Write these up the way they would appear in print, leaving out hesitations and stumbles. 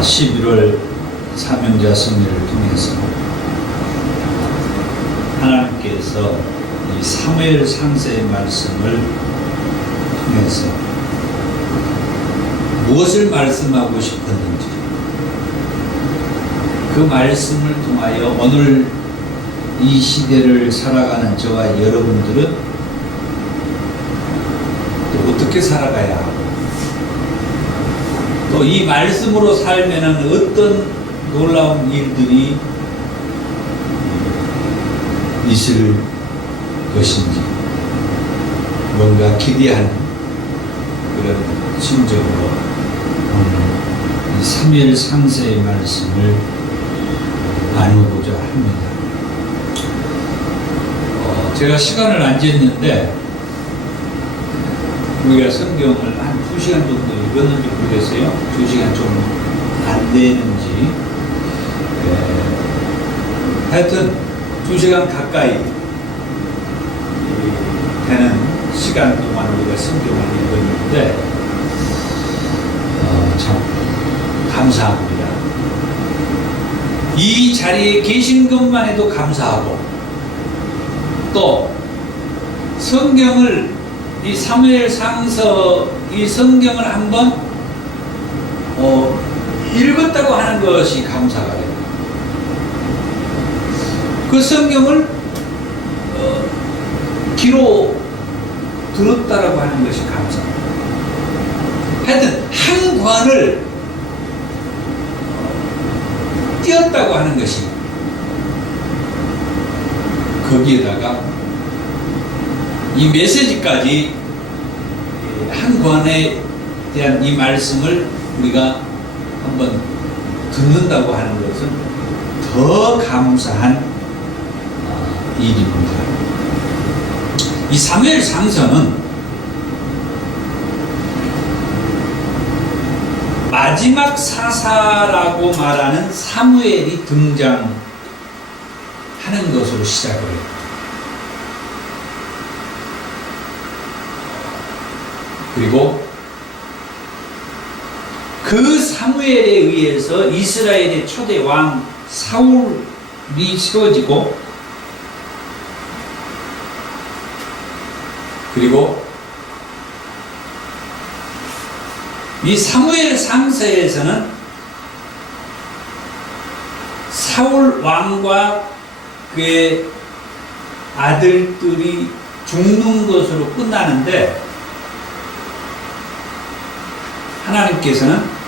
11월 사명자 승리를 통해서 하나님께서 이 사무엘 상세의 말씀을 통해서 무엇을 말씀하고 싶었는지, 그 말씀을 통하여 오늘 이 시대를 살아가는 저와 여러분들은 또 어떻게 살아가야 하고, 또 이 말씀으로 살면은 어떤 놀라운 일들이 있을 것인지, 뭔가 기대하는 그런 심정으로 오늘 이 사무엘 상세의 말씀을 나누고자 합니다. 제가 시간을 안 쟀는데 우리가 성경을 한 2시간 정도 읽었는지 모르겠어요. 2시간 좀 안 되는지. 하여튼 2시간 가까이 되는 시간 동안 우리가 성경을 읽었는데 참 감사합니다. 이 자리에 계신 것만 해도 감사하고, 또 성경을, 이 사무엘 상서, 이 성경을 한번 읽었다고 하는 것이 감사가 돼요. 그 성경을 귀로 들었다라고 하는 것이 감사합니다. 하여튼 한 권을 띄었다고 하는 것이, 거기에다가 이 메시지까지 한 권에 대한 이 말씀을 우리가 한번 듣는다고 하는 것은 더 감사한 일입니다. 이 사무엘 상서는 마지막 사사라고 말하는 사무엘이 등장하는 것으로 시작을 해요. 그리고 그 사무엘에 의해서 이스라엘의 초대 왕 사울이 세워지고, 그리고 이 사무엘 상서에서는 사울 왕과 그의 아들들이 죽는 것으로 끝나는데, 하나님께서는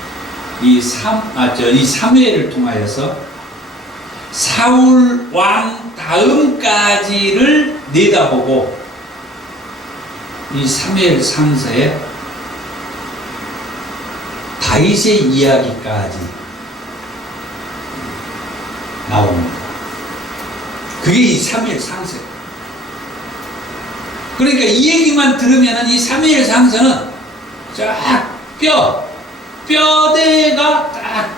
이 사무엘을 통하여서 사울 왕 다음까지를 내다보고 이 사무엘 상서에 다윗의 이야기까지 나옵니다. 그게 이 사무엘 상서예요. 그러니까 이 얘기만 들으면 이 사무엘 상서는 쫙 뼈대가 딱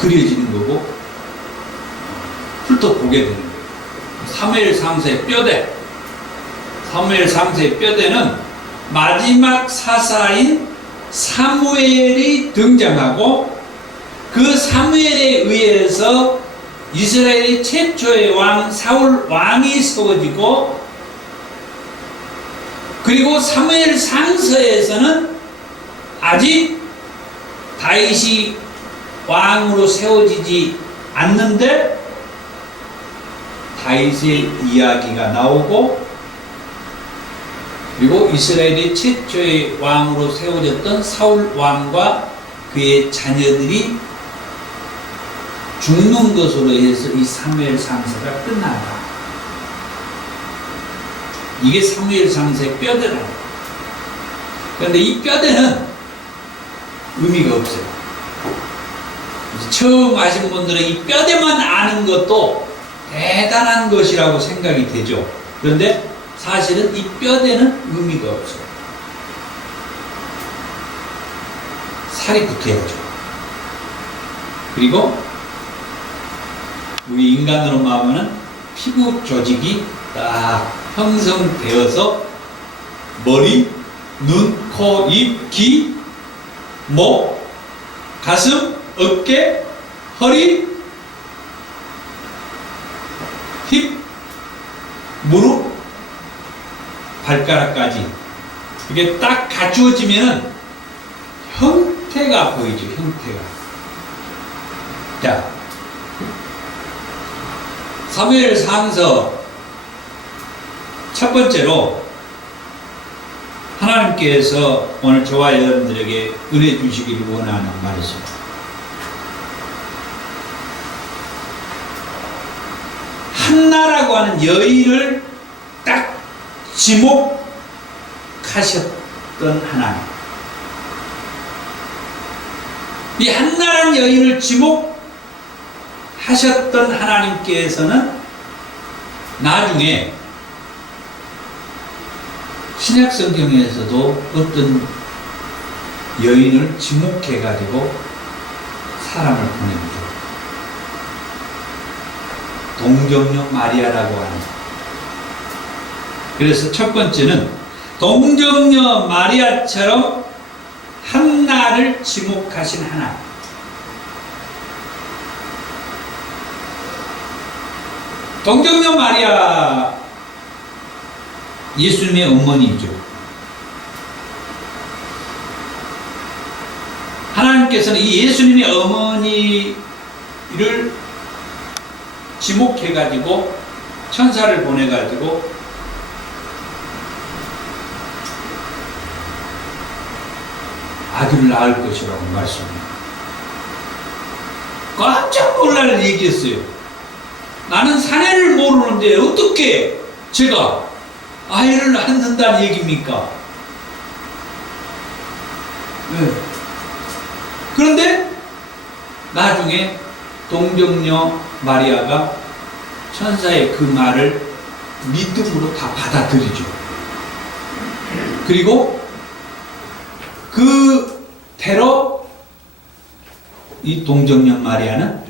그려지는 거고, 훑어 보게 되는 거예요. 사무엘 상서의 뼈대, 사무엘 상서의 뼈대는 마지막 사사인 사무엘이 등장하고, 그 사무엘에 의해서 이스라엘의 최초의 왕 사울 왕이 세워지고, 그리고 사무엘 상서에서는 아직 다윗이 왕으로 세워지지 않는데 다윗의 이야기가 나오고, 그리고 이스라엘의 최초의 왕으로 세워졌던 사울 왕과 그의 자녀들이 죽는 것으로 해서 이 사무엘 상서가 끝난다. 이게 사무엘 상서의 뼈대라고. 그런데 이 뼈대는 의미가 없어요. 처음 아신 분들은 이 뼈대만 아는 것도 대단한 것이라고 생각이 되죠. 그런데 사실은 이 뼈대는 의미가 없어요. 살이 붙어야죠. 그리고 우리 인간으로 말하면 피부 조직이 딱 형성되어서 머리, 눈, 코, 입, 귀, 목, 가슴, 어깨, 허리, 힙, 무릎, 발가락까지 이게 딱 갖추어지면 형태가 보이죠. 형태가. 자, 사무엘상서 첫 번째로 하나님께서 오늘 저와 여러분들에게 은혜 주시기를 원하는 말이죠. 한나라고 하는 여인을 딱 지목하셨던 하나님. 이 한나라는 여인을 지목하셨던 하나님께서는 나중에 신약 성경에서도 어떤 여인을 지목해가지고 사람을 보냅니다. 동정녀 마리아라고 하는. 그래서 첫 번째는 동정녀 마리아처럼 한나를 지목하신 하나님. 동정녀 마리아, 예수님의 어머니죠. 하나님께서는 이 예수님의 어머니를 지목해가지고 천사를 보내가지고 아들을 낳을 것이라고 말씀합니다. 깜짝 놀랄 얘기였어요. 나는 사내를 모르는데 어떻게 제가 아이를 낳는다는 얘기입니까? 네. 그런데 나중에 동정녀 마리아가 천사의 그 말을 믿음으로 다 받아들이죠. 그리고 그 대로 이 동정녀 마리아는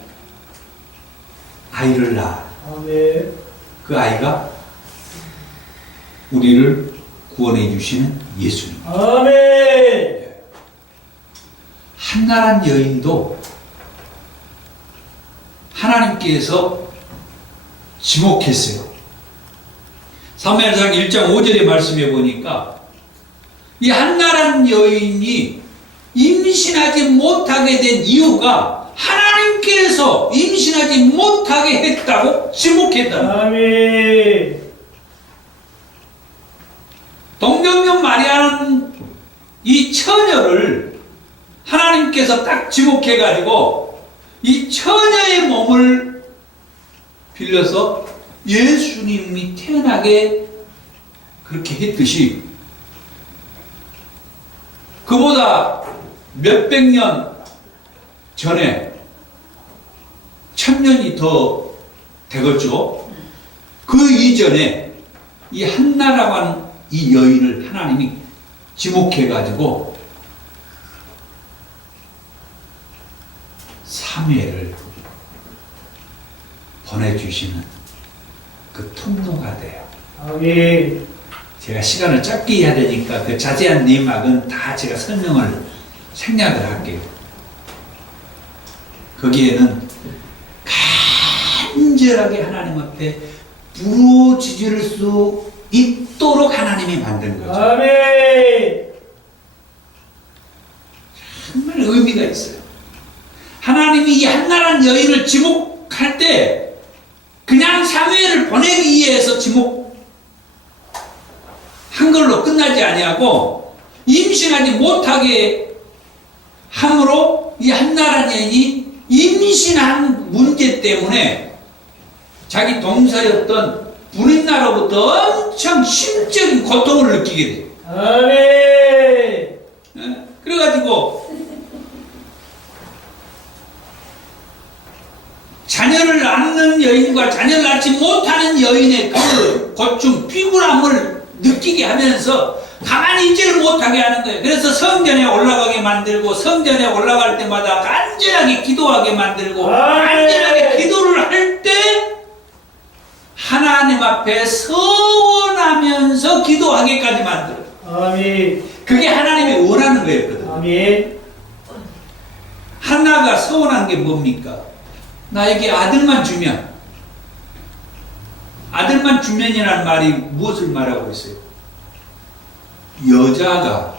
아이를 낳아. 아멘. 그 아이가 우리를 구원해 주시는 예수님. 아멘. 한나란 여인도 하나님께서 지목했어요. 사무엘상 1장 5절의 말씀에 보니까 이 한나란 여인이 임신하지 못하게 된 이유가 하나님께서 임신하지 못하게 했다고 지목했다. 아멘. 동정녀 마리아는 이 처녀를 하나님께서 딱 지목해가지고 이 처녀의 몸을 빌려서 예수님이 태어나게 그렇게 했듯이 그보다 몇백 년 전에 1000년이 더 되겠죠. 그 이전에 이 한나라고 하는 이 여인을 하나님이 지목해가지고 사무엘을 보내주시는 그 통로가 돼요. 아멘. 제가 시간을 짧게 해야 되니까 그 자세한 내막은 다 제가 설명을 생략을 할게요. 거기에는 간절하게 하나님 앞에 부르짖을 수 있도록 하나님이 만든 거죠. 아멘. 정말 의미가 있어요. 하나님이 이 한나란 여인을 지목할 때 그냥 사무엘을 보내기 위해서 지목한 걸로 끝나지 아니하고 임신하지 못하게 함으로 이 한나란 여인이 임신한 문제 때문에 자기 동서였던 불임나로부터 엄청 심적인 고통을 느끼게 돼요. 아멘. 그래가지고 자녀를 낳는 여인과 자녀를 낳지 못하는 여인의 그 고충, 피곤함을 느끼게 하면서 가만히 있지를 못하게 하는 거예요. 그래서 성전에 올라가게 만들고 성전에 올라갈 때마다 간절하게 기도하게 만들고 간절하게 기도를 할 때 하나님 앞에 서원하면서 기도하게까지 만들어요. 아멘. 그게 하나님이 원하는 거였거든. 아멘. 하나가 서운한 게 뭡니까? 나에게 아들만 주면, 아들만 주면이라는 말이 무엇을 말하고 있어요? 여자가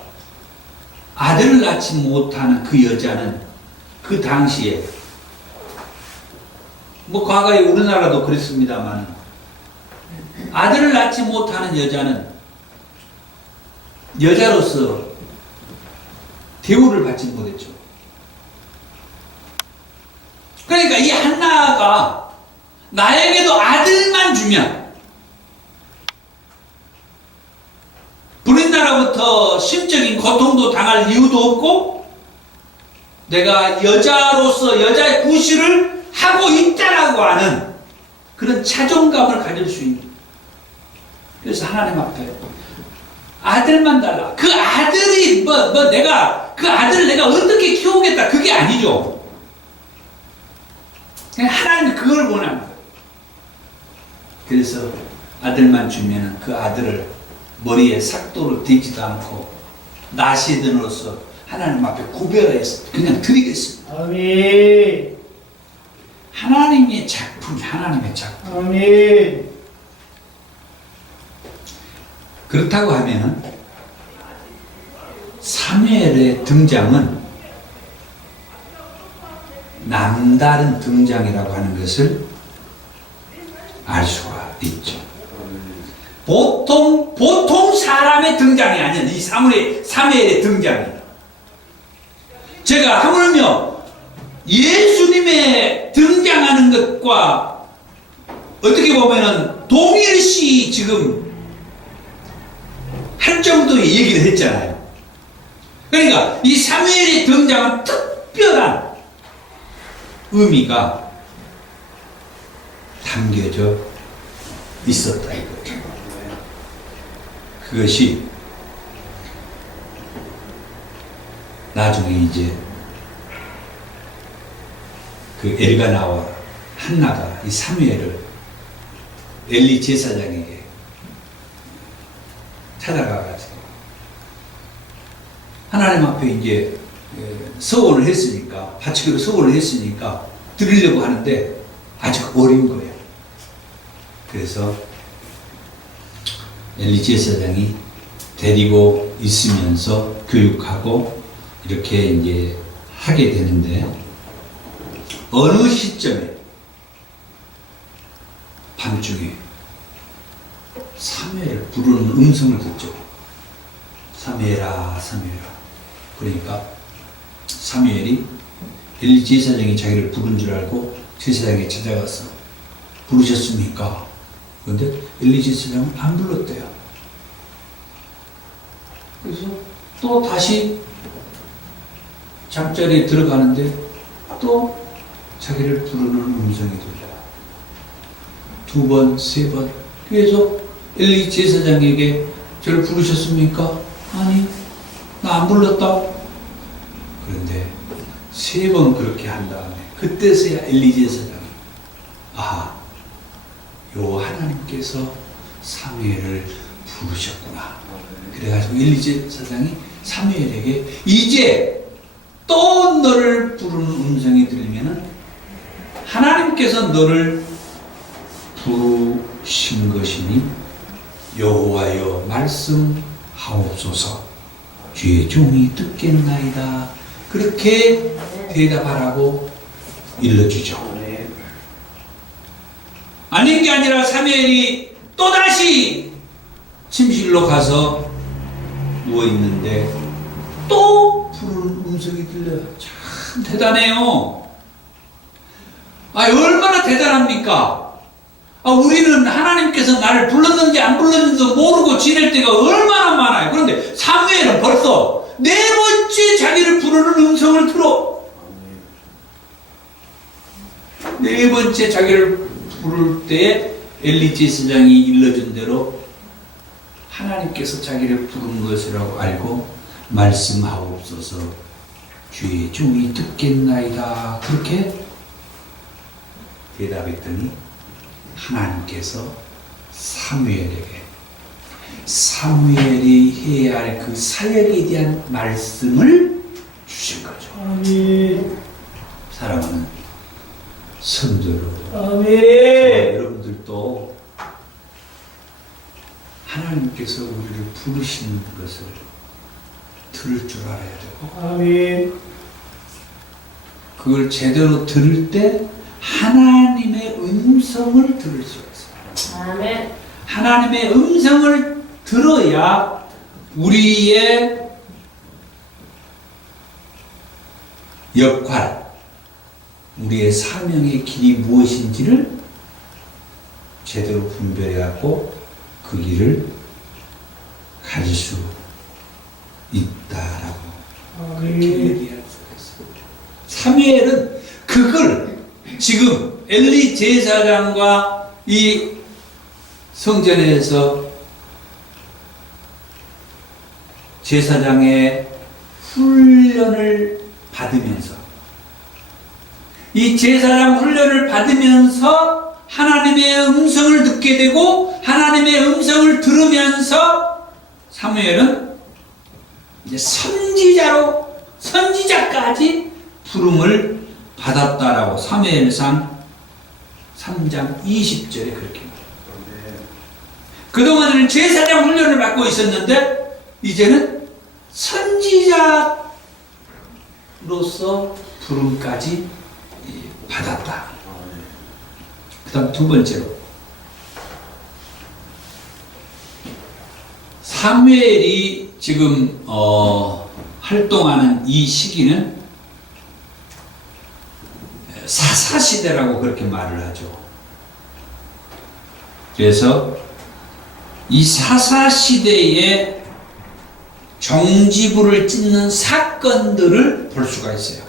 아들을 낳지 못하는 그 여자는 그 당시에, 뭐 과거에 우리나라도 그랬습니다만, 아들을 낳지 못하는 여자는 여자로서 대우를 받지 못했죠. 그러니까 이 한나가 나에게도 아들만 주면 불임나라부터 심적인 고통도 당할 이유도 없고 내가 여자로서 여자의 구실을 하고 있다라고 하는 그런 자존감을 가질 수 있는. 그래서 하나님 앞에 아들만 달라. 그 아들이 내가 그 아들을 내가 어떻게 키우겠다 그게 아니죠. 하나님이 그걸 원하는 거예요. 그래서 아들만 주면 그 아들을 머리에 삭도를 대지도 않고 나시든으로서 하나님 앞에 구별해서 그냥 드리겠습니다. 아멘. 하나님의 작품, 하나님의 작품. 아멘. 그렇다고 하면 사무엘의 등장은 남다른 등장이라고 하는 것을 알 수가 있죠. 보통 사람의 등장이 아니야. 이 사무엘의 등장이. 제가 하물며 예수님의 등장하는 것과 어떻게 보면은 동일시 지금 할 정도의 얘기를 했잖아요. 그러니까 이 사무엘의 등장은 특별한 의미가 담겨져 있었다 이거죠. 그것이 나중에 이제 그 엘가나와 한나가 이 사무엘을 엘리 제사장에게 찾아가가지고 하나님 앞에 이제 서원을 했으니까, 바치기로 서원을 했으니까 드리려고 하는데 아직 어린 거예요. 그래서 엘리 제사장이 데리고 있으면서 교육하고 이렇게 이제 하게 되는데, 어느 시점에 밤중에 사무엘 부르는 음성을 듣죠. 사무엘아, 사무엘아. 그러니까 사무엘이 엘리 제사장이 자기를 부른 줄 알고 제사장에 찾아가서 부르셨습니까? 그런데 엘리 제사장은 안 불렀대요. 그래서 또 다시 잠자리에 들어가는데 또 자기를 부르는 음성이 들려요. 두 번, 세 번. 그래서 엘리 제사장에게 저를 부르셨습니까? 아니, 나 안 불렀다. 그런데 세 번 그렇게 한 다음에 그때서야 엘리 제사장이 요 하나님께서 사무엘을 부르셨구나. 그래가지고 엘리 제사장이 사무엘에게 이제 또 너를 부르는 음성이 들리면은 하나님께서 너를 부르신 것이니 여호와여 말씀하옵소서. 주의 종이 듣겠나이다. 그렇게 대답하라고 일러주죠. 아닌 게 아니라 사무엘이 또다시 침실로 가서 누워있는데 또 부르는 음성이 들려요. 참 대단해요. 얼마나 대단합니까? 우리는 하나님께서 나를 불렀는지 안 불렀는지도 모르고 지낼 때가 얼마나 많아요. 그런데 사무엘은 벌써 네 번째 자기를 부르는 음성을 들어. 네 번째 자기를 부를 때 엘리 제사장이 일러준 대로 하나님께서 자기를 부른 것이라고 알고 말씀하옵소서. 주의 종이 듣겠나이다. 그렇게 대답했더니 하나님께서 사무엘에게 사무엘이 해야 할 그 사역에 대한 말씀을 주신 거죠. 아멘. 사랑하는 성도 여러분, 아멘. 여러분들도 하나님께서 우리를 부르시는 것을 들을 줄 알아야 되고, 아멘. 그걸 제대로 들을 때 하나님의 음성을 들을 수가 있어요. 아멘. 하나님의 음성을 들어야 우리의 역할, 우리의 사명의 길이 무엇인지를 제대로 분별해갖고 그 길을 가질 수 있다라고 그렇게 아멘. 얘기할 수가 있습니다. 사무엘은 그걸 지금 엘리 제사장과 이 성전에서 제사장의 훈련을 받으면서, 이 제사장 훈련을 받으면서 하나님의 음성을 듣게 되고, 하나님의 음성을 들으면서 사무엘은 이제 선지자까지 부름을 받았다라고 사무엘상 3장 20절에 그렇게 말합니다. 그동안에는 제사장 훈련을 받고 있었는데 이제는 선지자로서 부름까지 받았다. 그 다음 두 번째로, 사무엘이 지금 활동하는 이 시기는 사사시대라고 그렇게 말을 하죠. 그래서 이 사사시대에 정지불을 찍는 사건들을 볼 수가 있어요.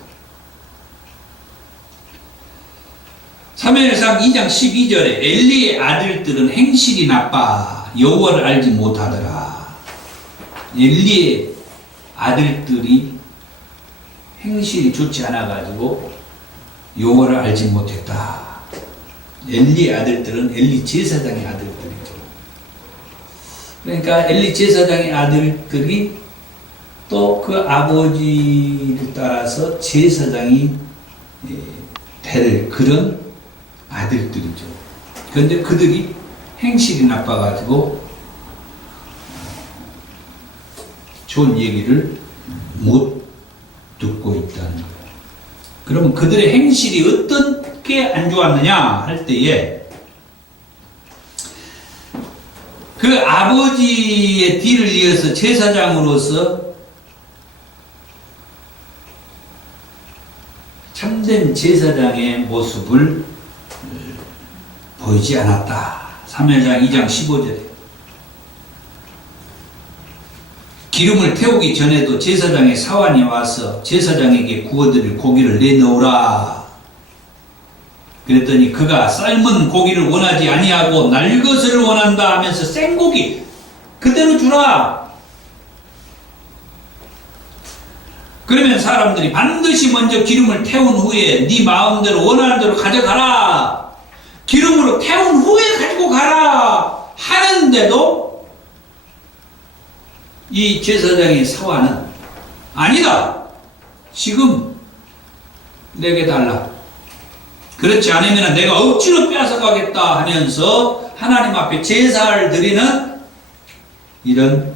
사무엘상 2장 12절에 엘리의 아들들은 행실이 나빠 여호와를 알지 못하더라. 엘리의 아들들이 행실이 좋지 않아가지고 여호와를 알지 못했다. 엘리의 아들들은 엘리 제사장의 아들들이죠. 그러니까 엘리 제사장의 아들들이 또 그 아버지를 따라서 제사장이 될 그런 아들들이죠. 그런데 그들이 행실이 나빠가지고 좋은 얘기를 못 듣고 있다는 거예요. 그러면 그들의 행실이 어떻게 안 좋았느냐 할 때에, 그 아버지의 뒤를 이어서 제사장으로서 참된 제사장의 모습을 보이지 않았다. 사무엘상 2장 15절에 기름을 태우기 전에도 제사장의 사환이 와서 제사장에게 구워드릴 고기를 내놓으라. 그랬더니 그가 삶은 고기를 원하지 아니하고 날 것을 원한다 하면서 생고기 그대로 주라. 그러면 사람들이 반드시 먼저 기름을 태운 후에 네 마음대로 원하는 대로 가져가라. 기름으로 태운 후에 가지고 가라 하는데도 이 제사장의 사환은 아니다. 지금 내게 달라. 그렇지 않으면 내가 억지로 빼앗아가겠다 하면서 하나님 앞에 제사를 드리는 이런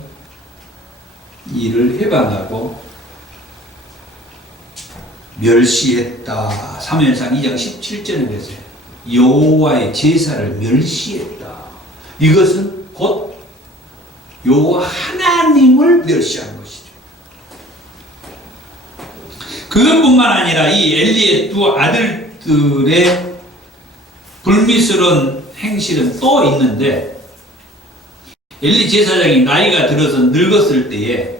일을 해방하고 멸시했다. 사무엘상 2장 17절에 그랬어요. 여호와의 제사를 멸시했다. 이것은 곧 여호와 하나님을 멸시한 것이죠. 그것뿐만 아니라 이 엘리의 두 아들들의 불미스러운 행실은 또 있는데, 엘리 제사장이 나이가 들어서 늙었을 때에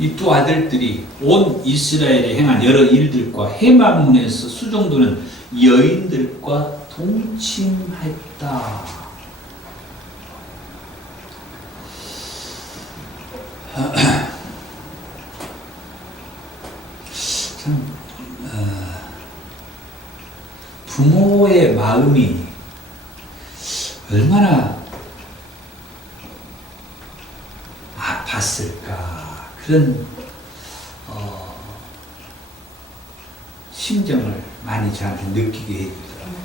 이 두 아들들이 온 이스라엘에 행한 여러 일들과 해만문에서 수종드는 여인들과 동침했다. 참 부모의 마음이 얼마나 아팠을까 그런 심정을 많이 저한테 느끼게 해주더라고요.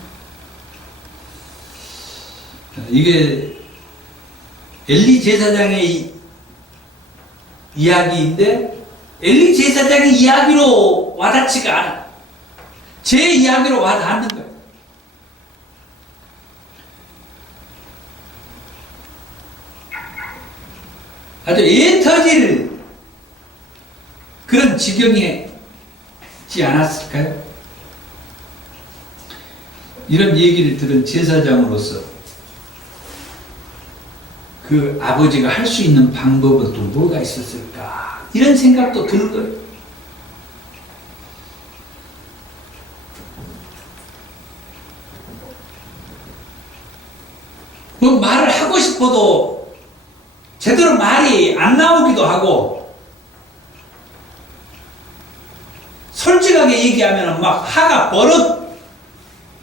이게 엘리 제사장의 이야기인데 엘리 제사장의 이야기로 와닿지가 않아. 제 이야기로 와닿는 거예요. 아주 애 터질 그런 지경이지 않았을까요? 이런 얘기를 들은 제사장으로서 그 아버지가 할 수 있는 방법은 또 뭐가 있었을까? 이런 생각도 드는 거예요. 뭐 말을 하고 싶어도 제대로 말이 안 나오기도 하고, 솔직하게 얘기하면 막 화가 버릇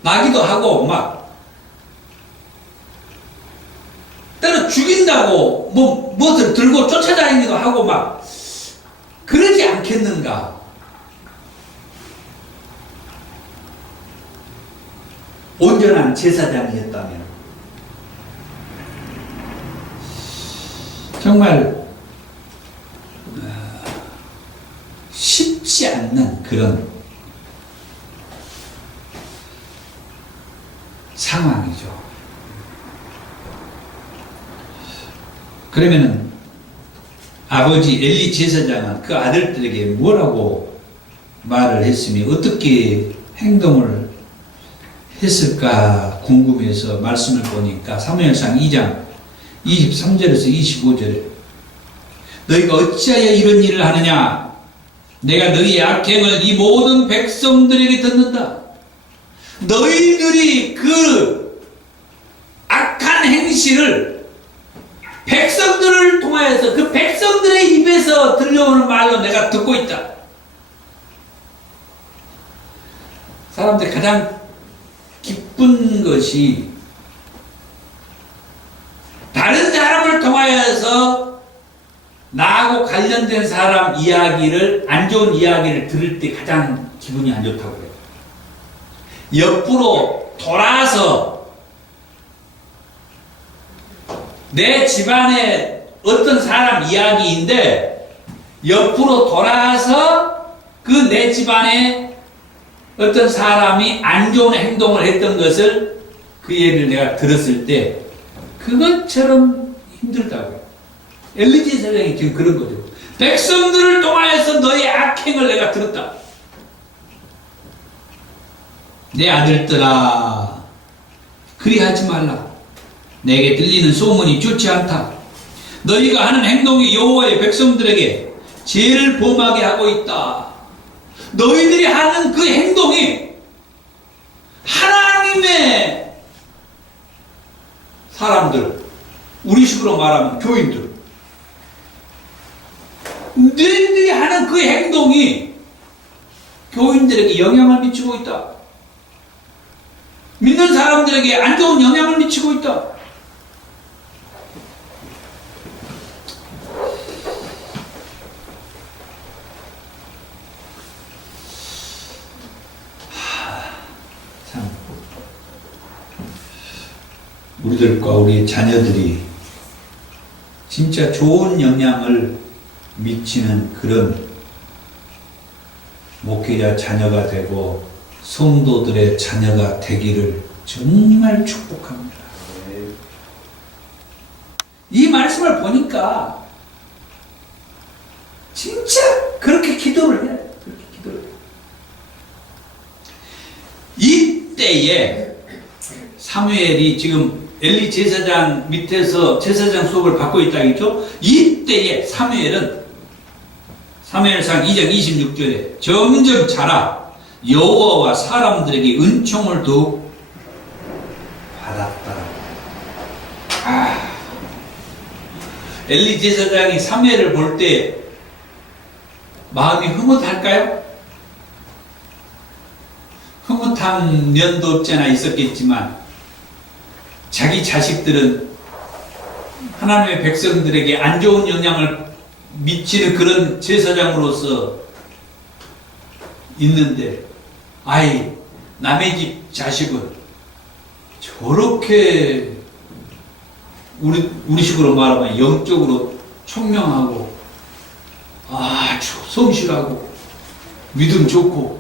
나기도 하고, 막 때려 죽인다고 무엇을 들고 쫓아다니기도 하고 막 그러지 않겠는가? 온전한 제사장이었다면 정말 쉽지 않는 그런 상황이죠. 그러면은 아버지 엘리 제사장은 그 아들들에게 뭐라고 말을 했으며 어떻게 행동을 했을까 궁금해서 말씀을 보니까 사무엘상 2장 23절에서 25절에 너희가 어찌하여 이런 일을 하느냐? 내가 너희의 악행을 이 모든 백성들에게 듣는다. 너희들이 그 악한 행실을 백성들을 통하여서 그 백성들의 입에서 들려오는 말로 내가 듣고 있다. 사람들이 가장 기쁜 것이 다른 사람을 통하여서 나하고 관련된 사람 이야기를, 안 좋은 이야기를 들을 때 가장 기분이 안 좋다고 해요. 옆으로 돌아서 내 집안의 어떤 사람 이야기인데 옆으로 돌아서 그 내 집안에 어떤 사람이 안 좋은 행동을 했던 것을 그 얘기를 내가 들었을 때 그것처럼 힘들다고요. 엘리 제사장이 지금 그런 거죠. 백성들을 통하여서 너의 악행을 내가 들었다. 내 아들들아, 그리하지 말라. 내게 들리는 소문이 좋지 않다. 너희가 하는 행동이 여호와의 백성들에게 죄를 범하게 하고 있다. 너희들이 하는 그 행동이 하나님의 사람들, 우리식으로 말하면 교인들, 너희들이 하는 그 행동이 교인들에게 영향을 미치고 있다. 믿는 사람들에게 안 좋은 영향을 미치고 있다. 참, 우리들과 우리 자녀들이 진짜 좋은 영향을 미치는 그런 목회자 자녀가 되고 성도들의 자녀가 되기를 정말 축복합니다. 이 말씀을 보니까 진짜 그렇게 기도를 해요. 그렇게 기도를 해요. 이때에 사무엘이 지금 엘리 제사장 밑에서 제사장 수업을 받고 있다 했죠. 이때에 사무엘은 사무엘상 2장 26절에 점점 자라 여호와와 사람들에게 은총을 더욱 받았다. 엘리 제사장이 사무엘을 볼 때 마음이 흐뭇할까요? 흐뭇한 면도 없지 않아 있었겠지만 자기 자식들은 하나님의 백성들에게 안 좋은 영향을 미치는 그런 제사장으로서 있는데, 아이, 남의 집 자식은 저렇게 우리식으로 말하면 영적으로 총명하고 아주 성실하고 믿음 좋고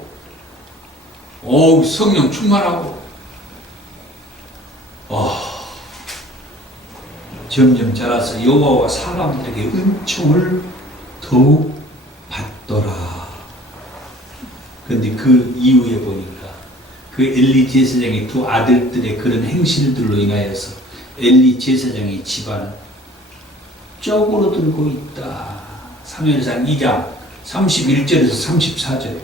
성령 충만하고 점점 자라서 여호와와 사람들에게 은총을 더욱 받더라. 그런데 그 이후에 보니까 그 엘리 제사장의 두 아들들의 그런 행실들로 인하여서 엘리 제사장의 집안은 쪼그러들고 있다. 사무엘상 2장 31절에서 34절.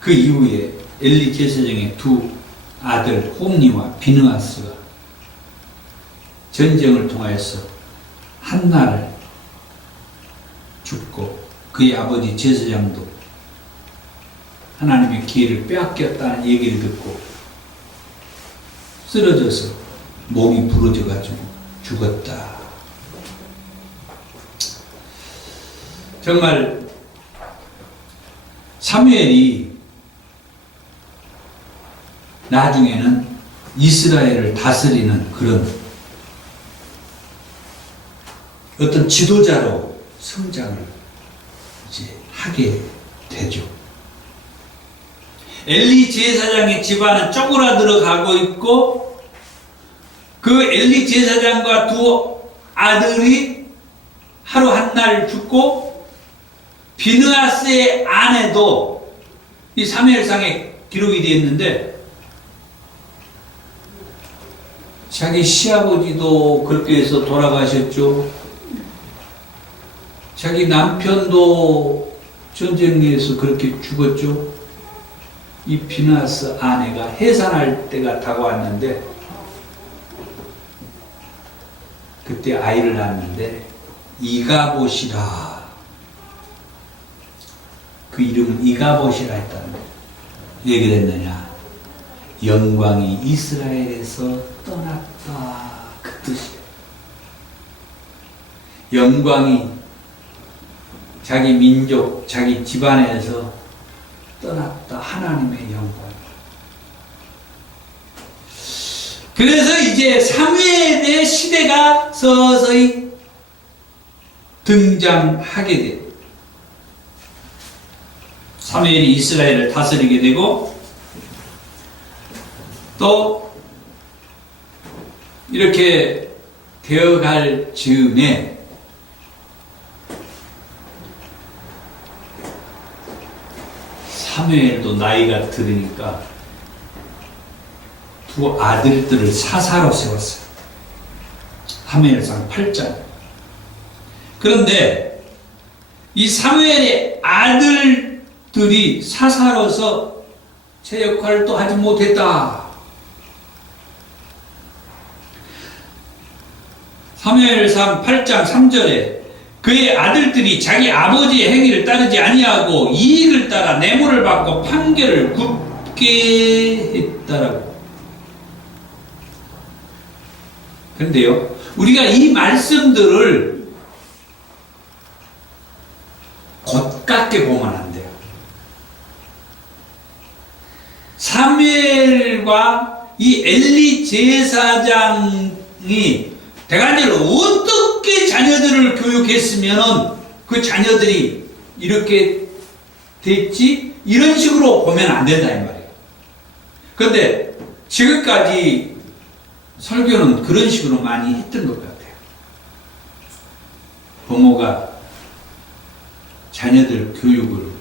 그 이후에 엘리 제사장의 두 아들 홈니와 비느하스가 전쟁을 통하여서 한나를 죽고 그의 아버지 제사장도 하나님의 기회를 빼앗겼다는 얘기를 듣고 쓰러져서 몸이 부러져 가지고 죽었다. 정말 사무엘이 나중에는 이스라엘을 다스리는 그런 어떤 지도자로 성장을 이제 하게 되죠. 엘리 제사장의 집안은 쪼그라들어 가고 있고, 그 엘리 제사장과 두 아들이 하루 한날 죽고, 비느하스의 아내도 이 사무엘상에 기록이 되어 있는데, 자기 시아버지도 그렇게 해서 돌아가셨죠. 자기 남편도 전쟁에서 그렇게 죽었죠. 이 비느하스 아내가 해산할 때가 다가왔는데, 그때 아이를 낳았는데 이가봇이라, 그 이름은 이가봇이라 했다는 거예요. 왜 그랬느냐? 영광이 이스라엘에서 떠났다, 그 뜻이에요. 영광이 자기 민족, 자기 집안에서 떠났다, 하나님의 영광. 그래서 이제 사무엘의 시대가 서서히 등장하게 돼요. 사무엘이 이스라엘을 다스리게 되고, 또 이렇게 되어갈 즈음에 사무엘도 나이가 들으니까 두 아들들을 사사로 세웠어요. 사무엘상 8장. 그런데 이 사무엘의 아들들이 사사로서 제 역할을 또 하지 못했다. 사무엘상 8장 3절에 그의 아들들이 자기 아버지의 행위를 따르지 아니하고 이익을 따라 뇌물을 받고 판결을 굽게 했다라고. 그런데요, 우리가 이 말씀들을 곧깎게 보면 안 돼요. 사무엘과 이 엘리 제사장이 대간절로 어떻게 자녀들을 교육했으면 그 자녀들이 이렇게 됐지? 이런 식으로 보면 안 된다 이 말이에요. 그런데 지금까지 설교는 그런 식으로 많이 했던 것 같아요. 부모가 자녀들 교육을,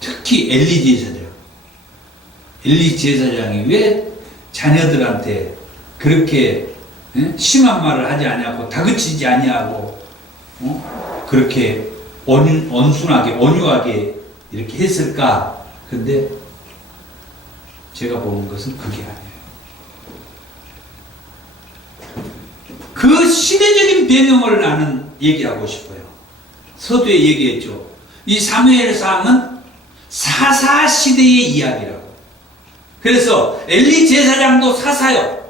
특히 엘리 제사장이 왜 자녀들한테 그렇게 심한 말을 하지 아니하고 다그치지 아니하고 그렇게 온순하게 온유하게 이렇게 했을까? 근데 제가 보는 것은 그게 아니에요. 그 시대적인 배경을 나는 얘기하고 싶어요. 서두에 얘기했죠. 이 사무엘상은 사사시대의 이야기라고. 그래서 엘리 제사장도 사사요.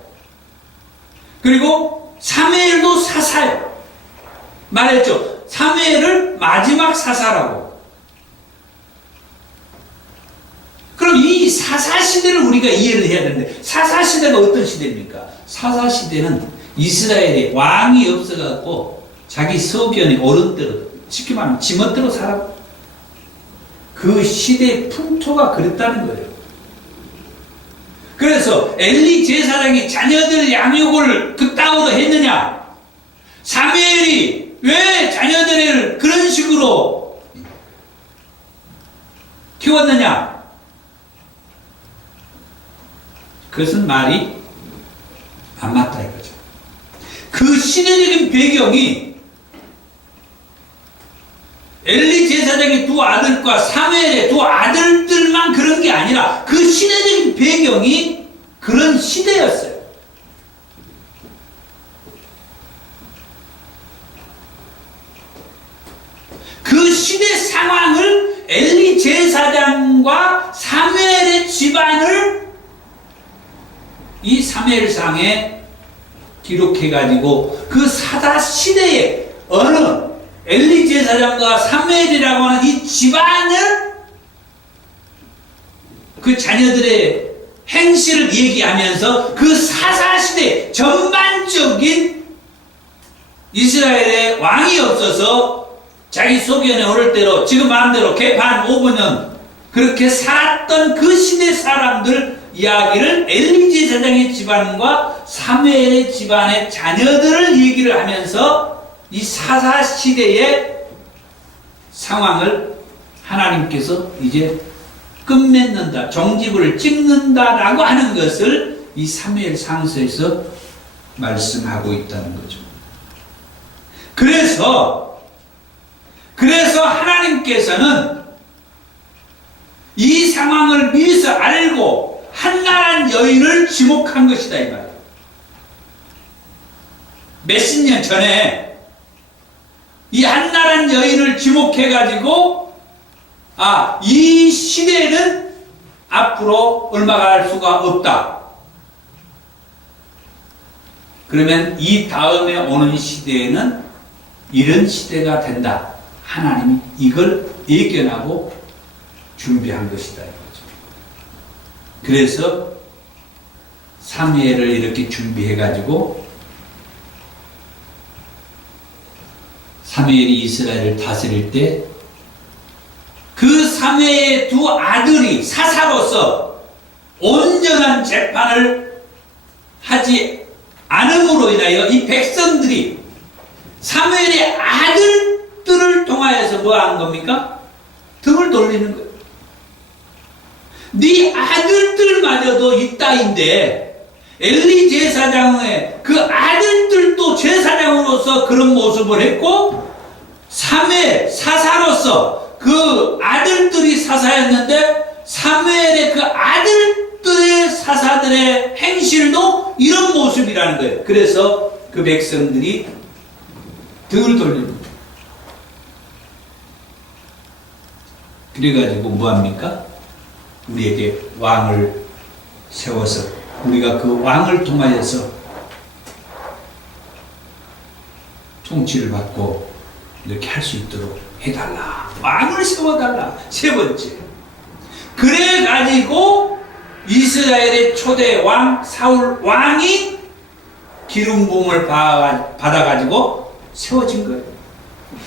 그리고 사무엘도 사사요. 말했죠. 사무엘을 마지막 사사라고. 그럼 이 사사시대를 우리가 이해를 해야 되는데, 사사시대가 어떤 시대입니까? 사사시대는 이스라엘에 왕이 없어갖고 자기 서변에 어른대로, 쉽게 말하면 지멋대로 살았고, 그 시대의 풍토가 그랬다는 거예요. 그래서 엘리 제사장이 자녀들 양육을 그따위로 했느냐? 사무엘이 왜 자녀들을 그런 식으로 키웠느냐? 그것은 말이 안 맞다 이거죠. 그 시대적인 배경이 엘리 제사장의 두 아들과 사무엘의 두 아들들만 그런 게 아니라 그 시대적인 배경이 그런 시대였어요. 그 시대 상황을 엘리 제사장과 사무엘의 집안을 이 사무엘상에 기록해가지고 그 사다 시대에 어느 엘리 제사장과 사무엘이라고 하는 이 집안을 그 자녀들의 행실을 얘기하면서 그 사사시대 전반적인 이스라엘의 왕이 없어서 자기 소견에 오를 대로 지금 마음대로 개판 5분년 그렇게 살았던 그 시대 사람들 이야기를 엘리 제사장의 집안과 사무엘의 집안의 자녀들을 얘기를 하면서 이 사사시대의 상황을 하나님께서 이제 끝맺는다, 종지부를 찍는다라고 하는 것을 이 사무엘 상서에서 말씀하고 있다는 거죠. 그래서 하나님께서는 이 상황을 미리서 알고 한나란 여인을 지목한 것이다 이 말이에요. 몇십 년 전에 이 한나란 여인을 지목해가지고 이 시대는 앞으로 얼마 갈 수가 없다. 그러면 이 다음에 오는 시대에는 이런 시대가 된다. 하나님이 이걸 예견하고 준비한 것이다 이거죠. 그래서 사무엘을 이렇게 준비해가지고 사무엘이 이스라엘을 다스릴 때 그 사무엘의 두 아들이 사사로서 온전한 재판을 하지 않음으로 인하여 이 백성들이 사무엘의 아들들을 통하여서 뭐 한 겁니까? 등을 돌리는 거예요. 네 아들들마저도 이따인데 엘리 제사장의 그 아들들도 제사장으로서 그런 모습을 했고 사무엘 사사로서 그 아들들이 사사였는데 사무엘의 그 아들들의 사사들의 행실도 이런 모습이라는 거예요. 그래서 그 백성들이 등을 돌립니다. 그래가지고 뭐합니까? 우리에게 왕을 세워서 우리가 그 왕을 통하여서 통치를 받고 이렇게 할 수 있도록 해달라. 왕을 세워달라. 세 번째. 그래가지고 이스라엘의 초대 왕 사울 왕이 기름 부음을 받아가지고 세워진 거예요.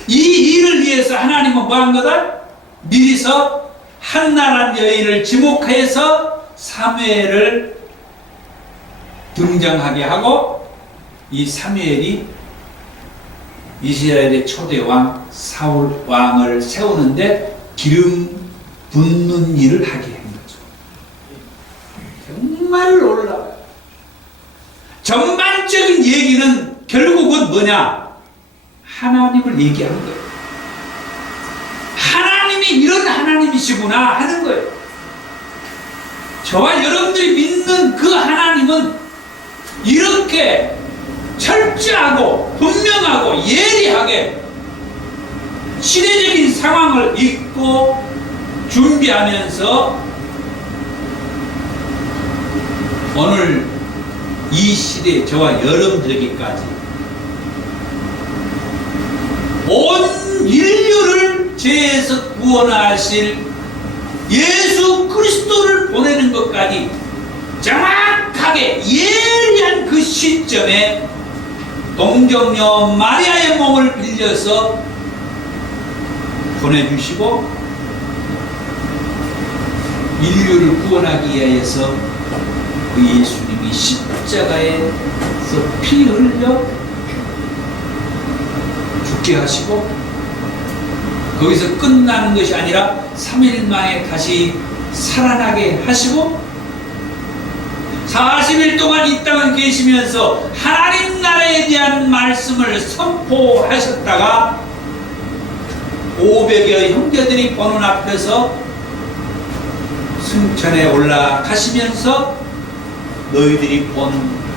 이 일을 위해서 하나님은 뭐 한 거다? 미리서 한나란 여인을 지목해서 사무엘을 등장하게 하고 이 사무엘이 이스라엘의 초대 왕 사울 왕을 세우는데 기름 붓는 일을 하게 한 거죠. 정말 놀라워요. 전반적인 얘기는 결국은 뭐냐? 하나님을 얘기하는 거예요. 하나님이 이런 하나님이시구나 하는 거예요. 저와 여러분들이 믿는 그 하나님은 이렇게 철저하고 분명하고 예리하게 시대적인 상황을 읽고 준비하면서 오늘 이 시대 저와 여러분들에게까지 온 인류를 죄에서 구원하실 예수 그리스도를 보내는 것까지 정확하게 예리한 그 시점에 동정녀 마리아의 몸을 빌려서 보내주시고 인류를 구원하기 위해서 그 예수님이 십자가에서 피 흘려 죽게 하시고 거기서 끝나는 것이 아니라 3일 만에 다시 살아나게 하시고 40일 동안 이 땅에 계시면서 하나님 나라에 대한 말씀을 선포하셨다가 500여 형제들이 보는 앞에서 승천에 올라가시면서 너희들이 본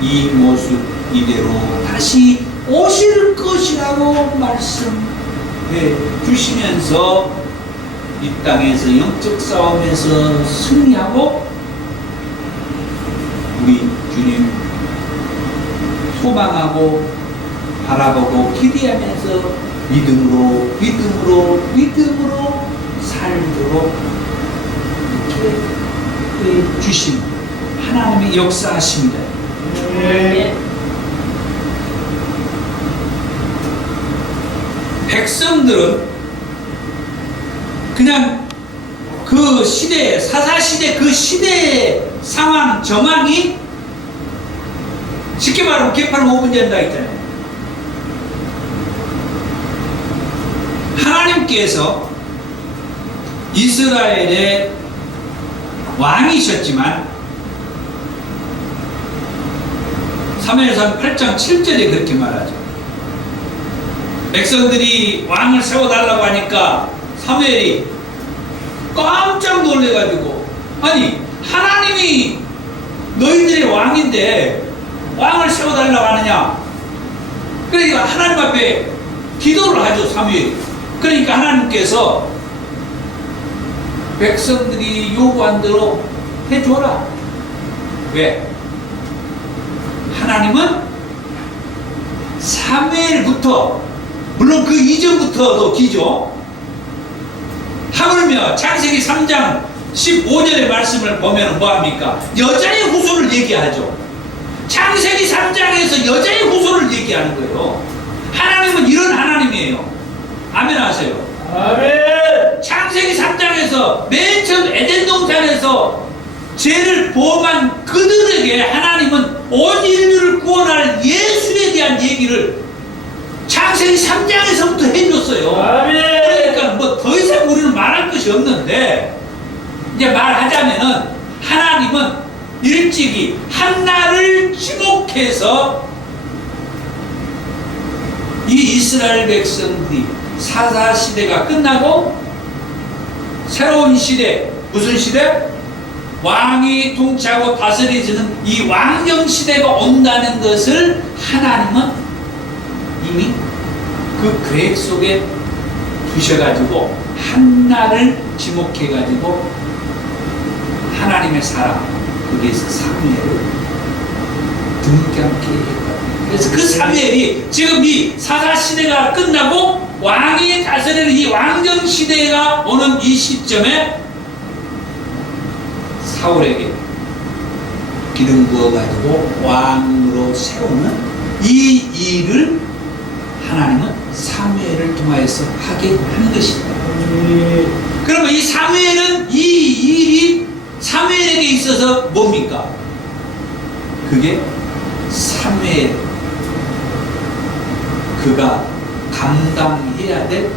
이 모습 이대로 다시 오실 것이라고 말씀해 주시면서 이 땅에서 영적 싸움에서 승리하고 우리 주님 소망하고 바라보고 기대하면서 믿음으로 살도록 이렇게 주신 하나님의 역사하십니다. 네. 백성들은 그냥 그 시대, 사사시대 그 시대의 상황, 정황이 쉽게 말하면 개판 5분 된다 했잖아요. 하나님께서 이스라엘의 왕이셨지만 사무엘상 8장 7절에 그렇게 말하죠. 백성들이 왕을 세워달라고 하니까 사무엘이 깜짝 놀래가지고 아니 하나님이 너희들의 왕인데 왕을 세워달라고 하느냐. 그러니까 하나님 앞에 기도를 하죠. 사무엘이. 그러니까 하나님께서 백성들이 요구한 대로 해줘라. 왜? 하나님은 사무엘부터 물론 그 이전부터도 기죠. 하물며 창세기 3장 15절의 말씀을 보면 뭐합니까? 여자의 후손을 얘기하죠. 창세기 3장에서 여자의 후손을 얘기하는 거예요. 하나님은 이런 하나님이에요. 아멘 하세요. 아멘. 창세기 3장에서 맨 처음 에덴 동산에서 죄를 범한 그들에게 하나님은 온 인류를 구원할 예수에 대한 얘기를 창세기 3장에서부터 해줬어요. 아멘. 그러니까 뭐 더 이상 우리는 말할 것이 없는데 이제 말하자면은 하나님은 일찍이 한나를 지목해서 이 이스라엘 백성들이 사사시대가 끝나고 새로운 시대, 무슨 시대? 왕이 통치하고 다스려지는 이 왕정시대가 온다는 것을 하나님은 이미 그 계획 속에 두셔가지고 한나를 지목해가지고 하나님의 사람, 거기에서 사무엘을 등장케 했거든요. 그래서 그 사무엘이 지금 이 사사시대가 끝나고 왕이 다스리는 이 왕정시대가 오는 이 시점에 사울에게 기름 부어가지고 왕으로 세우는 이 일을 하나님은 사무엘을 통하여서 하게 하는 것입니다. 그러면 이 사무엘은 이 일이 사무엘에게 있어서 뭡니까? 그게 사무엘 그가 감당해야 될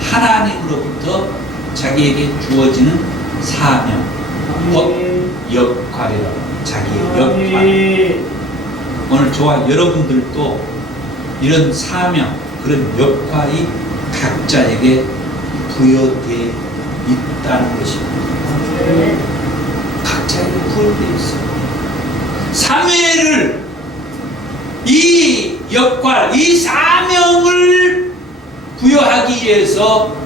하나님으로부터 자기에게 주어지는 사명, 곧 역할이라고. 자기의 역할. 오늘 저와 여러분들도 이런 사명, 그런 역할이 각자에게 부여되어 있다는 것입니다. 각자에게 부여되어 있어요. 사무엘을 이 역할, 이 사명을 부여하기 위해서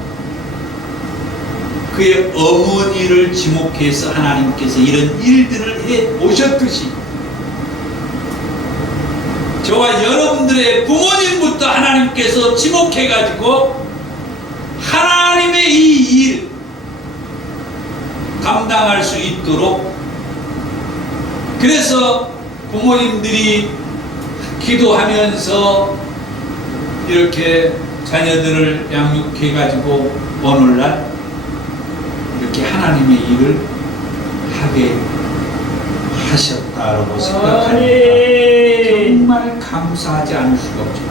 그의 어머니를 지목해서 하나님께서 이런 일들을 해 오셨듯이 저와 여러분들의 부모님부터 하나님께서 지목해가지고 하나님의 이 일 감당할 수 있도록, 그래서 부모님들이 기도하면서 이렇게 자녀들을 양육해가지고 오늘날 이렇게 하나님의 일을 하게 하셨다라고 생각하니까 정말 감사하지 않을 수가 없죠.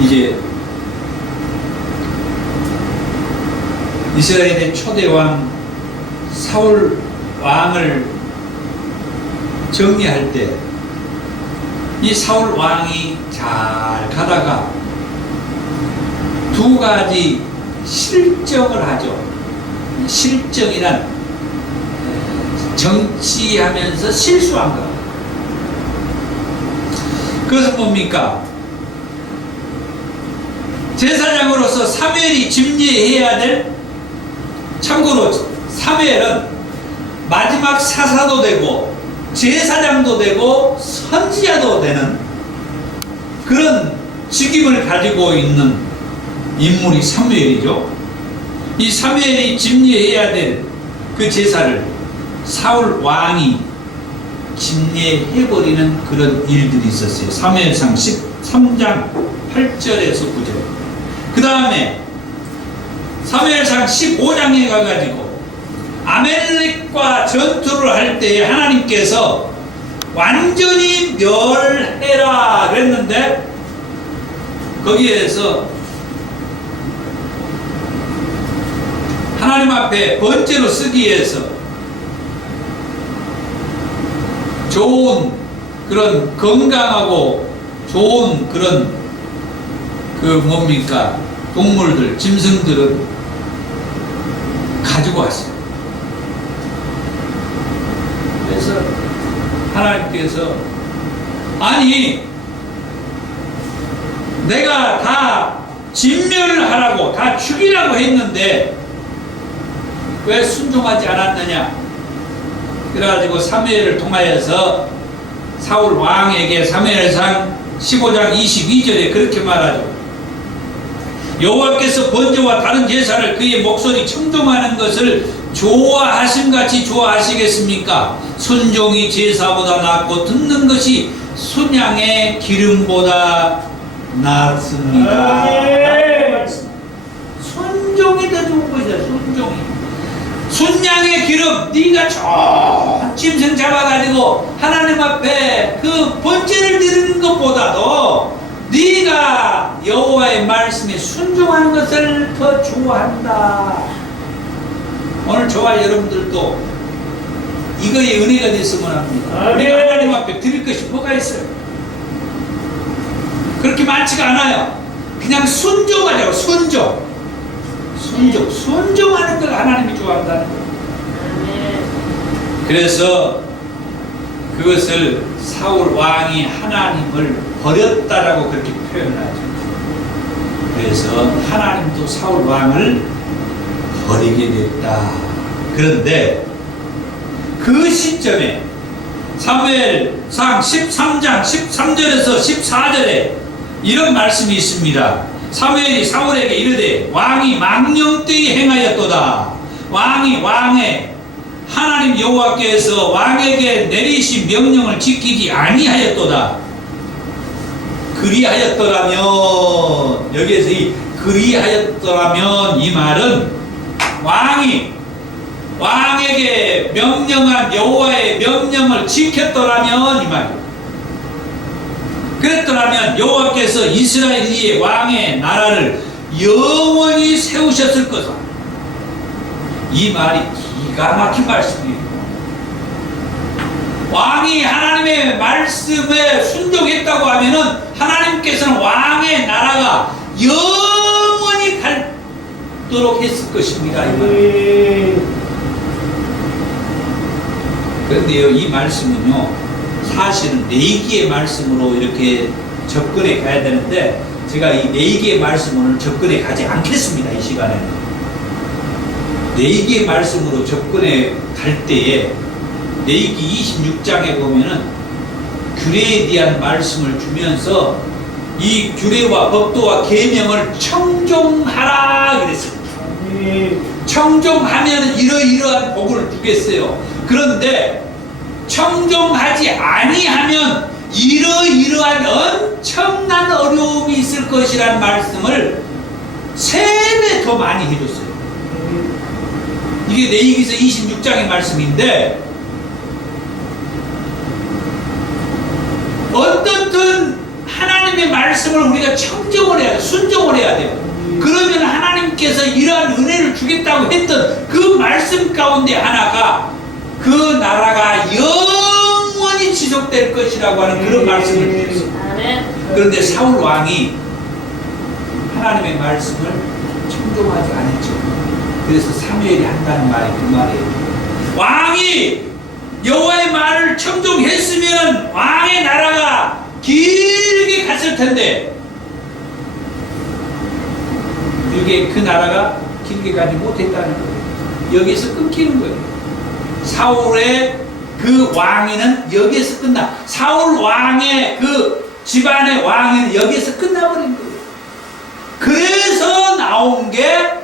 이제 이스라엘의 초대왕 사울 왕을 정리할 때 이 사울 왕이 잘 가다가 두 가지 실정을 하죠. 실정이란 정치하면서 실수한 것. 그것은 뭡니까? 제사장으로서 사무엘이 집례해야 될, 참고로 사무엘은 마지막 사사도 되고 제사장도 되고 선지자도 되는 그런 직임을 가지고 있는 인물이 사무엘이죠. 이 사무엘이 집례해야 될 그 제사를 사울 왕이 집례해버리는 그런 일들이 있었어요. 사무엘상 13장 8절에서 9절. 그 다음에 사무엘상 15장에 가가지고 아멜렉과 전투를 할 때 하나님께서 완전히 멸해라 그랬는데 거기에서 하나님 앞에 번제로 쓰기 위해서 좋은 그런 건강하고 좋은 그런 그 뭡니까 동물들, 짐승들은 가지고 왔어요. 그래서 하나님께서 아니 내가 다 진멸하라고 다 죽이라고 했는데 왜 순종하지 않았느냐. 그래가지고 사무엘을 통하여서 사울 왕에게 사무엘상 15장 22절에 그렇게 말하죠. 여호와께서 번제와 다른 제사를 그의 목소리 청종하는 것을 좋아하심같이 좋아하시겠습니까? 순종이 제사보다 낫고 듣는 것이 순양의 기름보다 낫습니다. 순종이 더 좋은 것이다. 순종이. 순양의 기름, 네가 좋은 짐승 잡아가지고 하나님 앞에 그 번제를 드리는 것보다도 네가 여호와의 말씀에 순종하는 것을 더 좋아한다. 오늘 저와 여러분들도 이거에 은혜가 됐으면 합니다. 우리가 하나님 앞에 드릴 것이 뭐가 있어요? 그렇게 많지가 않아요. 그냥 순종하자고. 순종하는 걸 하나님이 좋아한다는 거예요. 그래서 그것을 사울 왕이 하나님을 버렸다라고 그렇게 표현하죠. 그래서 하나님도 사울 왕을 버리게 됐다. 그런데 그 시점에 사무엘상 13장 13절에서 14절에 이런 말씀이 있습니다. 사무엘이 사울에게 이르되 왕이 망령되이 행하였도다. 왕이 왕의 하나님 여호와께서 왕에게 내리신 명령을 지키지 아니하였도다. 그리하였더라면, 여기에서 이 그리하였더라면 이 말은 왕이 왕에게 명령한 여호와의 명령을 지켰더라면 이 말이에요. 그랬더라면 여호와께서 이스라엘 위에 왕의 나라를 영원히 세우셨을 것이다. 이 말이 기가 막힌 말씀이에요. 왕이 하나님의 말씀에 순종했다고 하면은 하나님께서는 왕의 나라가 영원히 갈도록 했을 것입니다. 이 말. 그런데요, 이 말씀은요, 사실은 내기의 말씀으로 이렇게 접근해 가야 되는데, 제가 이 4개의 말씀을 접근해 가지 않겠습니다. 이 시간에는 4개의 말씀으로 접근해 갈 때에 레위기 26장에 보면은 규례에 대한 말씀을 주면서 이 규례와 법도와 계명을 청종하라 그랬습니다. 청종하면 이러이러한 복을 주겠어요. 그런데 청종하지 아니하면 이러이러한 엄청난 어려움이 있을 것이라는 말씀을 3배 더 많이 해줬어요. 이게 레위기서 26장의 말씀인데 어떻든 하나님의 말씀을 우리가 청정을 해야 돼요. 순종을 해야 돼요. 그러면 하나님께서 이러한 은혜를 주겠다고 했던 그 말씀 가운데 하나가 그 나라가 영원히 지속될 것이라고 하는 그런 말씀을 주셨습니다. 그런데 사울 왕이 하나님의 말씀을 청종하지 않았죠. 그래서 사무엘이 한다는 말이 그 말이에요. 왕이 여호와의 말을 청종했으면 왕의 나라가 길게 갔을 텐데 그게 그 나라가 길게 가지 못했다는 거예요. 여기서 끊기는 거예요. 사울의 그 왕위는 여기에서 끝나. 사울 왕의 그 집안의 왕위는 여기에서 끝나버린 거예요. 그래서 나온 게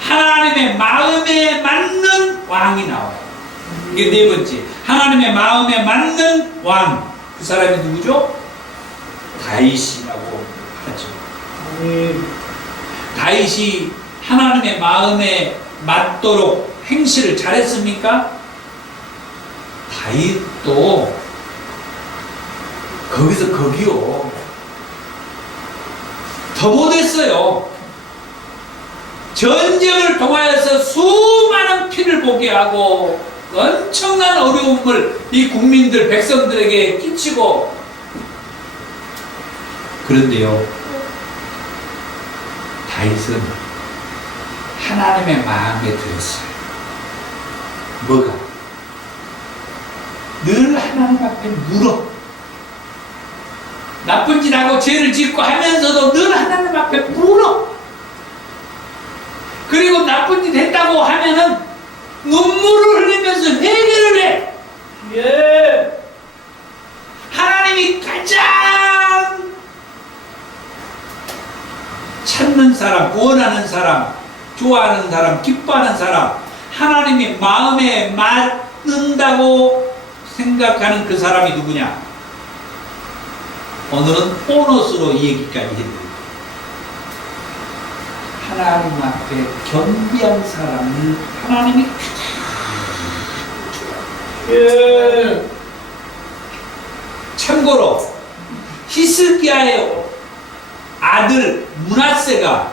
하나님의 마음에 맞는 왕이 나와요. 이게 4번째. 하나님의 마음에 맞는 왕. 그 사람이 누구죠? 다윗이라고 하죠. 다윗이 하나님의 마음에 맞도록 행실을 잘했습니까? 다윗도 거기서 거기요. 더 못했어요. 전쟁을 통하여서 수많은 피를 보게 하고 엄청난 어려움을 이 국민들, 백성들에게 끼치고 그런데요, 다윗은 하나님의 마음에 들었어요. 뭐가? 늘 하나님 앞에 물어. 나쁜 짓 하고 죄를 짓고 하면서도 늘 하나님 앞에 물어. 그리고 나쁜 짓 했다고 하면은 눈물을 흘리면서 회개를 해. 예. 하나님이 가장 찾는 사람, 원하는 사람, 좋아하는 사람, 기뻐하는 사람, 하나님이 마음에 맞는다고 생각하는 그 사람이 누구냐? 오늘은 보너스로 이 얘기까지 해드립니다. 하나님 앞에 겸비한 사람을 하나님이 예. 참고로 히스기야의 아들 므낫세가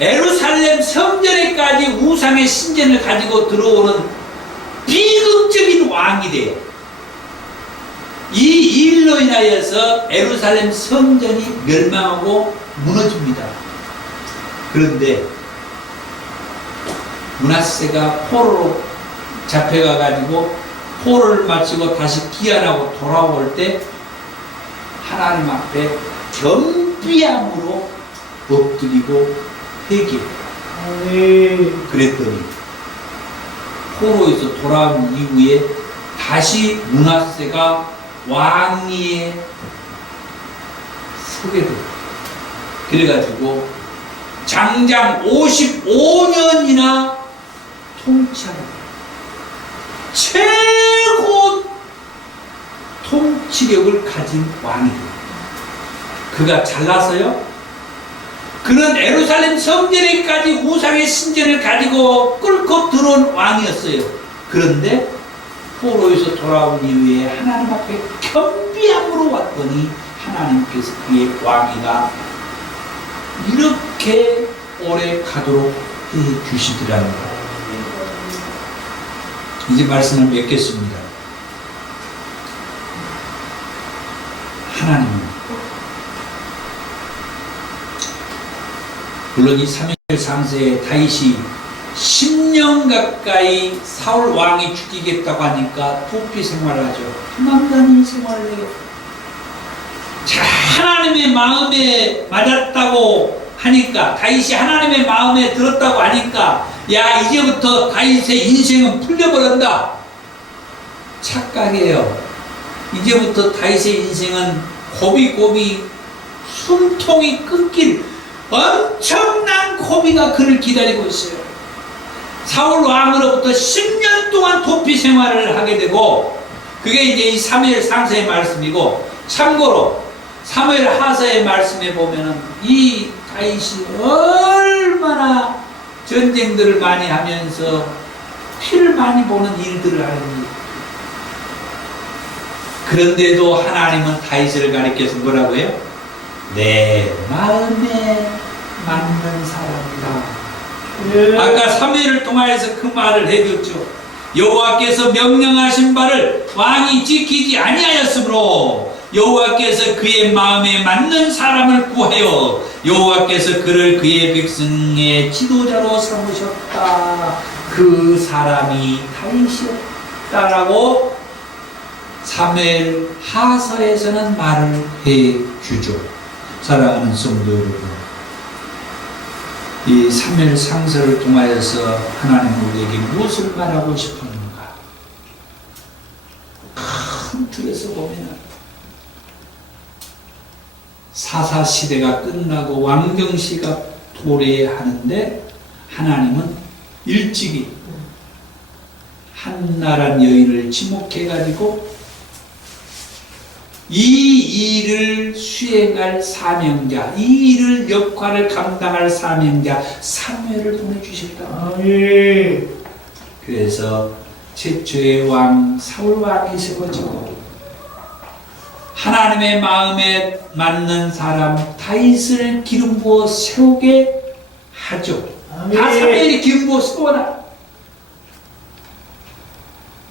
예루살렘 성전에까지 우상의 신전을 가지고 들어오는 비극적인 왕이 돼요. 이 일로 인하여서 예루살렘 성전이 멸망하고 무너집니다. 그런데 므낫세가 포로로 잡혀가 가지고 포로를 마치고 다시 귀환하고 돌아올 때 하나님 앞에 겸비함으로 엎드리고 회개해요. 그랬더니 포로에서 돌아온 이후에 다시 므낫세가 왕위에 서게 돼요. 그래가지고 장장 55년이나 통치하는 최고 통치력을 가진 왕이 돼요. 그가 잘나서요? 그는 예루살렘 성전에까지 우상의 신전을 가지고 끌고 들어온 왕이었어요. 그런데 포로에서 돌아온 이후에 하나님 앞에 겸비함으로 왔더니 하나님께서 그의 왕위가 이렇게 오래 가도록 해 주시더라는 거예요. 이제 말씀을 맺겠습니다. 하나님은 물론 이 사무엘 3세에 다윗이 10년 가까이 사울 왕이 죽이겠다고 하니까 부피 생활을 하죠. 도망다니는 생활을 해요. 자, 하나님의 마음에 맞았다고 하니까, 다윗이 하나님의 마음에 들었다고 하니까, 야, 이제부터 다윗의 인생은 풀려버린다. 착각이에요. 이제부터 다윗의 인생은 고비고비 숨통이 끊길 엄청난 고비가 그를 기다리고 있어요. 사울 왕으로부터 10년 동안 도피 생활을 하게 되고, 그게 이제 이 사무엘 상서의 말씀이고, 참고로 사무엘 하서의 말씀에 보면은 이 다윗이 얼마나 전쟁들을 많이 하면서 피를 많이 보는 일들을 하는지. 그런데도 하나님은 다윗을 가리켜서 뭐라고요? 내 마음에 맞는 사람이다. 아까 사무엘을 통하여서 그 말을 해줬죠. 여호와께서 명령하신 바를 왕이 지키지 아니하였으므로 여호와께서 그의 마음에 맞는 사람을 구하여 여호와께서 그를 그의 백성의 지도자로 삼으셨다. 그 사람이 다윗이었다라고 사무엘 하서에서는 말을 해주죠. 사랑하는 성도 여러분, 이 사무엘 상서를 통하여서 하나님 우리에게 무엇을 말하고 싶었는가? 큰 틀에서 보면 사사시대가 끝나고 왕정시가 도래하는데 하나님은 일찍이 한나란 여인을 지목해가지고 이 일을 수행할 사명자, 이 일을 역할을 감당할 사명자 사무엘을 보내주셨다. 아멘. 그래서 최초의 왕 사울 왕이 세워지고 하나님의 마음에 맞는 사람 다윗을 기름 부어 세우게 하죠. 아멘. 다 사무엘이 기름 부어 세워라.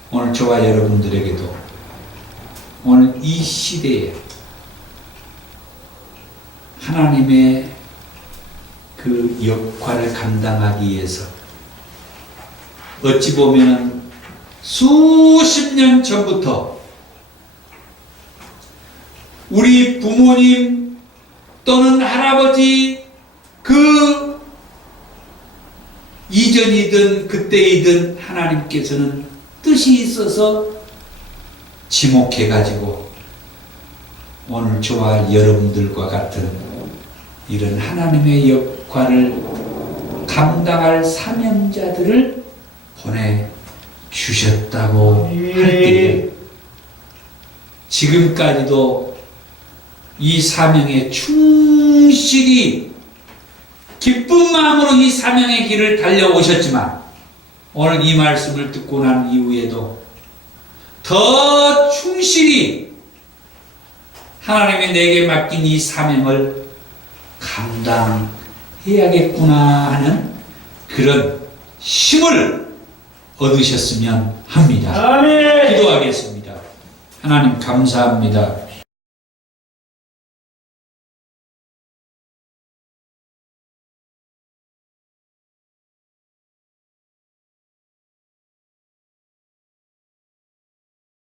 오늘 저와 여러분들에게도 오늘 이 시대에 하나님의 그 역할을 감당하기 위해서 어찌 보면 수십 년 전부터 우리 부모님 또는 할아버지 그 이전이든 그때이든 하나님께서는 뜻이 있어서 지목해가지고 오늘 저와 여러분들과 같은 이런 하나님의 역할을 감당할 사명자들을 보내주셨다고 할 때에 지금까지도 이 사명에 충실히 기쁜 마음으로 이 사명의 길을 달려오셨지만 오늘 이 말씀을 듣고 난 이후에도 더 충실히 하나님이 내게 맡긴 이 사명을 감당해야겠구나 하는 그런 힘을 얻으셨으면 합니다. 아멘. 기도하겠습니다. 하나님 감사합니다.